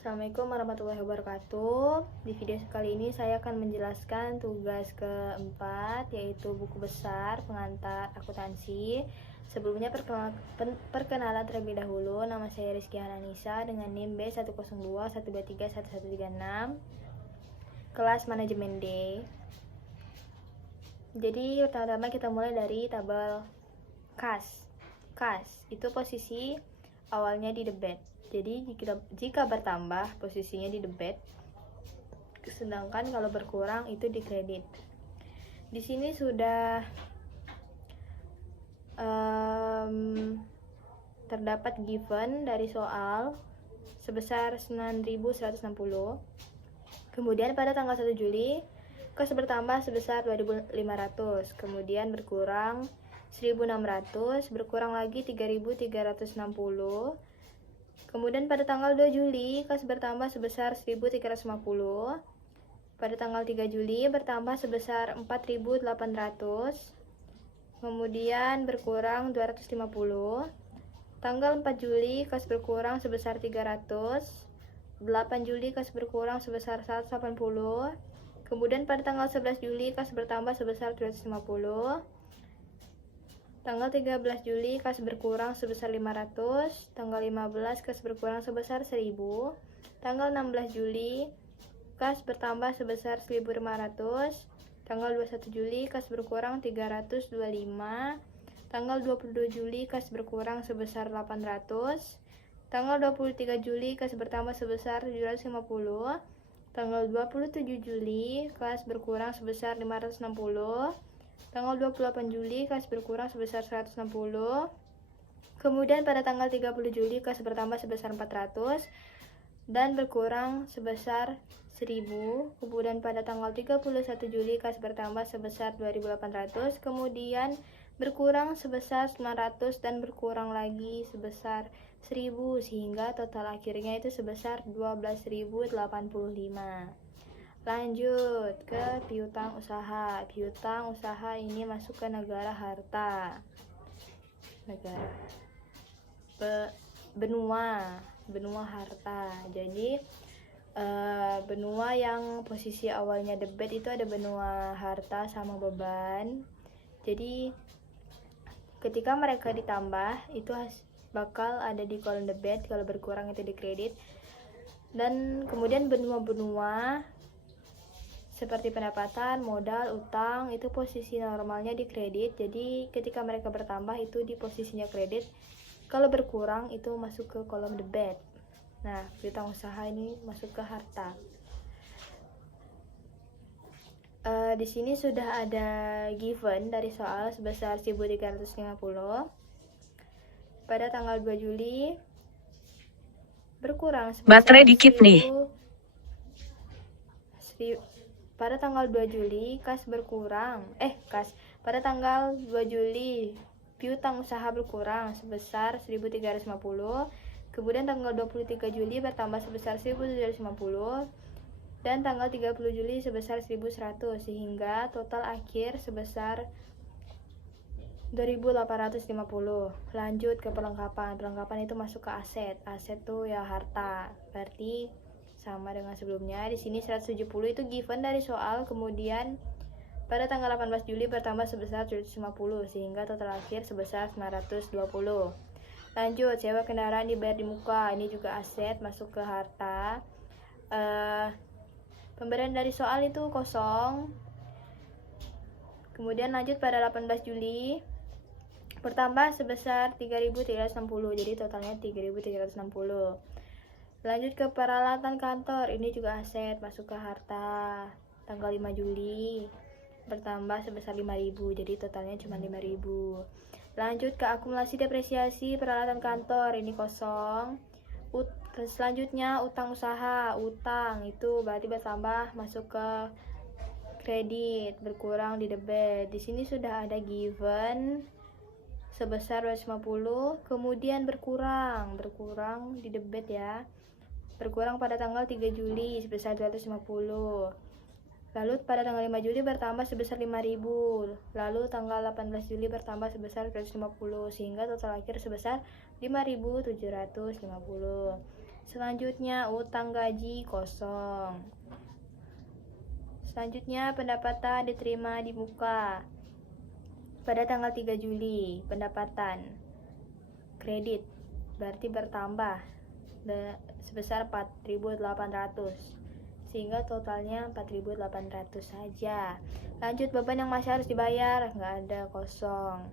Assalamualaikum warahmatullahi wabarakatuh. Di video kali ini saya akan menjelaskan tugas keempat, yaitu buku besar pengantar akuntansi. Sebelumnya perkenalan terlebih dahulu. Nama saya Rizky Hananisa dengan NIM B1021231231136, kelas manajemen D. Jadi pertama-tama kita mulai dari tabel kas. Kas itu posisi awalnya di debit. Jadi jika bertambah posisinya di debit, sedangkan kalau berkurang itu di kredit. Di sini sudah terdapat given dari soal sebesar 9.160. Kemudian pada tanggal 1 Juli kas bertambah sebesar 2.500, kemudian berkurang 1.600, berkurang lagi 3.360. Kemudian pada tanggal 2 Juli kas bertambah sebesar 1.350. Pada tanggal 3 Juli bertambah sebesar 4.800. Kemudian berkurang 250. Tanggal 4 Juli kas berkurang sebesar 300. 8 Juli kas berkurang sebesar 180. Kemudian pada tanggal 11 Juli kas bertambah sebesar 250. Tanggal 13 Juli kas berkurang sebesar 500, tanggal 15 kas berkurang sebesar 1000, tanggal 16 Juli kas bertambah sebesar 1500, tanggal 21 Juli kas berkurang 325, tanggal 22 Juli kas berkurang sebesar 800, tanggal 23 Juli kas bertambah sebesar 750, tanggal 27 Juli kas berkurang sebesar 560, tanggal 28 Juli kas berkurang sebesar 160. Kemudian pada tanggal 30 Juli kas bertambah sebesar 400 dan berkurang sebesar 1000. Kemudian pada tanggal 31 Juli kas bertambah sebesar 2800, kemudian berkurang sebesar 900 dan berkurang lagi sebesar 1000, sehingga total akhirnya itu sebesar 12.085. Lanjut ke piutang usaha. Piutang usaha ini masuk ke negara harta. Benua harta. Jadi benua yang posisi awalnya debit itu ada benua harta sama beban. Jadi ketika mereka ditambah itu bakal ada di kolom debit, kalau berkurang itu di kredit. Dan kemudian benua-benua seperti pendapatan, modal, utang itu posisi normalnya di kredit. Jadi ketika mereka bertambah itu di posisinya kredit. Kalau berkurang itu masuk ke kolom debit. Nah, piutang usaha ini masuk ke harta. Di sini sudah ada given dari soal sebesar 1.350. Pada tanggal 2 Juli berkurang sebesar baterai dikit nih. Pada tanggal 2 Juli kas berkurang. Pada tanggal 2 Juli piutang usaha berkurang sebesar 1.350. Kemudian tanggal 23 Juli bertambah sebesar 1.750 dan tanggal 30 Juli sebesar 1.100, sehingga total akhir sebesar 2.850. Lanjut ke perlengkapan. Perlengkapan itu masuk ke aset. Aset tuh ya harta. Berarti sama dengan sebelumnya. Di sini 170 itu given dari soal. Kemudian pada tanggal 18 Juli bertambah sebesar 750, sehingga total akhir sebesar 920. Lanjut, sewa kendaraan dibayar di muka. Ini juga aset, masuk ke harta. Pemberian dari soal itu kosong. Kemudian lanjut pada 18 Juli bertambah sebesar 3.360, jadi totalnya 3.360. Lanjut ke peralatan kantor, ini juga aset, masuk ke harta. Tanggal 5 Juli bertambah sebesar 5.000, jadi totalnya cuma 5.000. Lanjut ke akumulasi depresiasi peralatan kantor, ini kosong. Selanjutnya utang usaha. Utang itu berarti bertambah masuk ke kredit, berkurang di debit. Di sini sudah ada given sebesar 250, kemudian berkurang di debit ya. Berkurang pada tanggal 3 Juli sebesar 250. Lalu pada tanggal 5 Juli bertambah sebesar 5.000. Lalu tanggal 18 Juli bertambah sebesar 250, sehingga total akhir sebesar 5.750. Selanjutnya utang gaji kosong. Selanjutnya pendapatan diterima di muka pada tanggal 3 Juli. Pendapatan kredit berarti bertambah sebesar 4.800 sehingga totalnya 4.800 saja. Lanjut beban yang masih harus dibayar, nggak ada, kosong.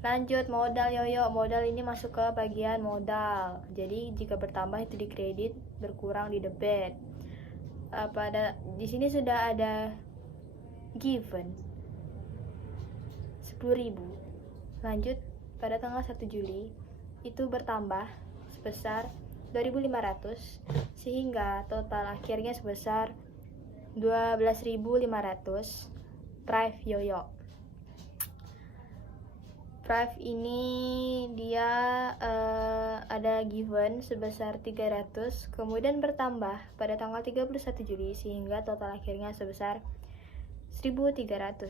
Lanjut modal yoyo. Modal ini masuk ke bagian modal, jadi jika bertambah itu di kredit, berkurang di debit. Di sini sudah ada given 10.000. Lanjut pada tanggal 1 Juli itu bertambah sebesar 2.500 sehingga total akhirnya sebesar 12.500. Prive yoyo. Prive ini dia ada given sebesar 300, kemudian bertambah pada tanggal 31 Juli sehingga total akhirnya sebesar 1.300.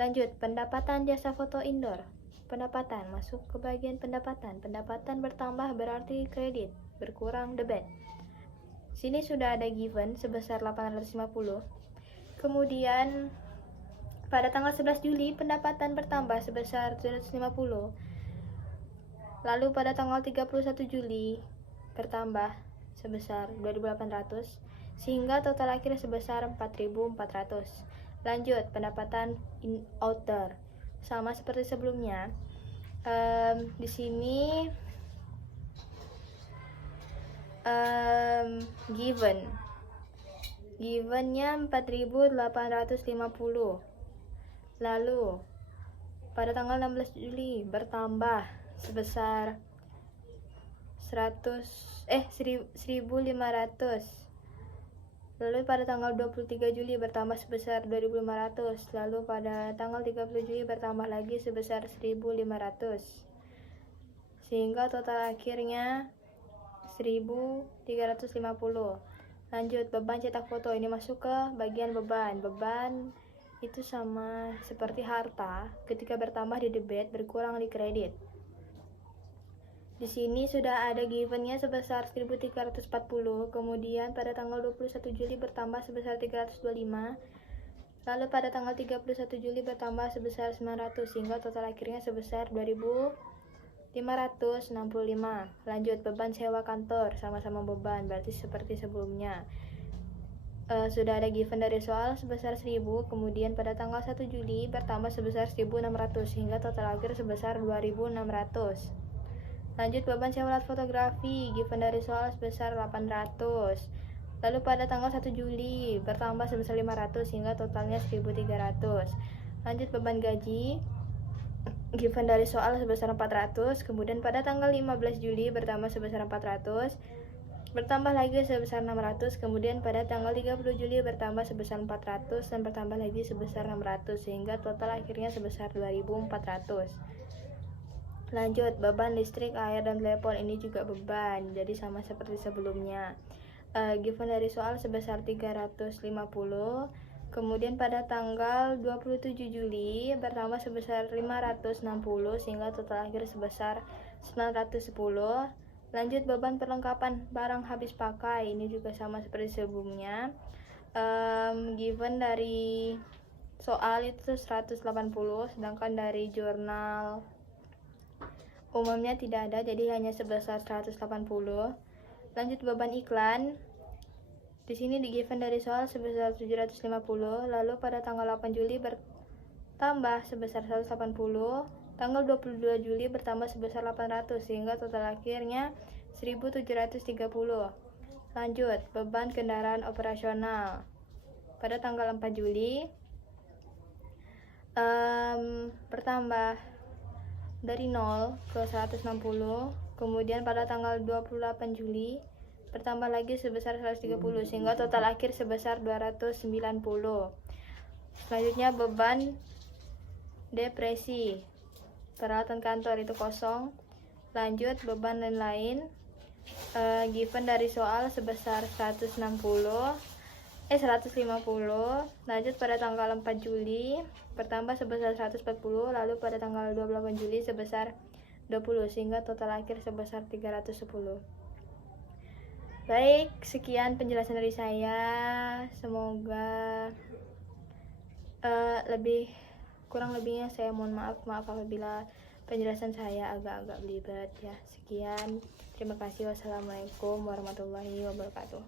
Lanjut, pendapatan jasa foto indoor. Pendapatan masuk ke bagian pendapatan. Pendapatan bertambah berarti kredit, berkurang debit. Sini sudah ada given sebesar 850. Kemudian pada tanggal 11 Juli pendapatan bertambah sebesar 750. Lalu pada tanggal 31 Juli bertambah sebesar 2.800 sehingga total akhir sebesar 4.400. Lanjut, pendapatan in outer. Sama seperti sebelumnya. Di sini givennya 4.850. Lalu pada tanggal 16 Juli bertambah sebesar 1.500. Lalu pada tanggal 23 Juli bertambah sebesar 2.500. Lalu pada tanggal 30 Juli bertambah lagi sebesar 1.500. Sehingga total akhirnya 1.350. Lanjut, beban cetak foto. Ini masuk ke bagian beban. Beban itu sama seperti harta, ketika bertambah di debit, berkurang di kredit. Di sini sudah ada givennya sebesar 1.340, kemudian pada tanggal 21 Juli bertambah sebesar 325, lalu pada tanggal 31 Juli bertambah sebesar 900 sehingga total akhirnya sebesar 2.565. Lanjut, beban sewa kantor, sama-sama beban, berarti seperti sebelumnya. Sudah ada given dari soal sebesar 1.000, kemudian pada tanggal 1 Juli bertambah sebesar 1.600 sehingga total akhir sebesar 2.600. Lanjut, beban sewa alat fotografi, given dari soal sebesar 800. Lalu pada tanggal 1 Juli bertambah sebesar 500 sehingga totalnya 1.300. Lanjut, beban gaji, given dari soal sebesar 400, kemudian pada tanggal 15 Juli bertambah sebesar 400, bertambah lagi sebesar 600, kemudian pada tanggal 30 Juli bertambah sebesar 400 dan bertambah lagi sebesar 600 sehingga total akhirnya sebesar 2.400. Lanjut, beban listrik, air, dan telepon. Ini juga beban, jadi sama seperti sebelumnya. Given dari soal sebesar 350, kemudian pada tanggal 27 Juli bertambah sebesar 560 sehingga total akhir sebesar 910. Lanjut, beban perlengkapan barang habis pakai. Ini juga sama seperti sebelumnya. Given dari soal itu 180, sedangkan dari jurnal umumnya tidak ada, jadi hanya sebesar 180. Lanjut, beban iklan. Di sini di given dari soal sebesar 750, lalu pada tanggal 8 Juli bertambah sebesar 180. Tanggal 22 Juli bertambah sebesar 800 sehingga total akhirnya 1.730. Lanjut, beban kendaraan operasional. Pada tanggal 4 Juli bertambah dari 0 ke 160, kemudian pada tanggal 28 Juli bertambah lagi sebesar 130 sehingga total akhir sebesar 290. Selanjutnya, beban depresi. Peralatan kantor itu kosong. Lanjut, beban lain-lain. Given dari soal sebesar 150. Lanjut, pada tanggal 4 Juli bertambah sebesar 140, lalu pada tanggal 28 Juli sebesar 20 sehingga total akhir sebesar 310. Baik, sekian penjelasan dari saya. Semoga kurang lebihnya saya mohon maaf apabila penjelasan saya agak-agak belibet ya. Sekian, terima kasih. Wassalamualaikum warahmatullahi wabarakatuh.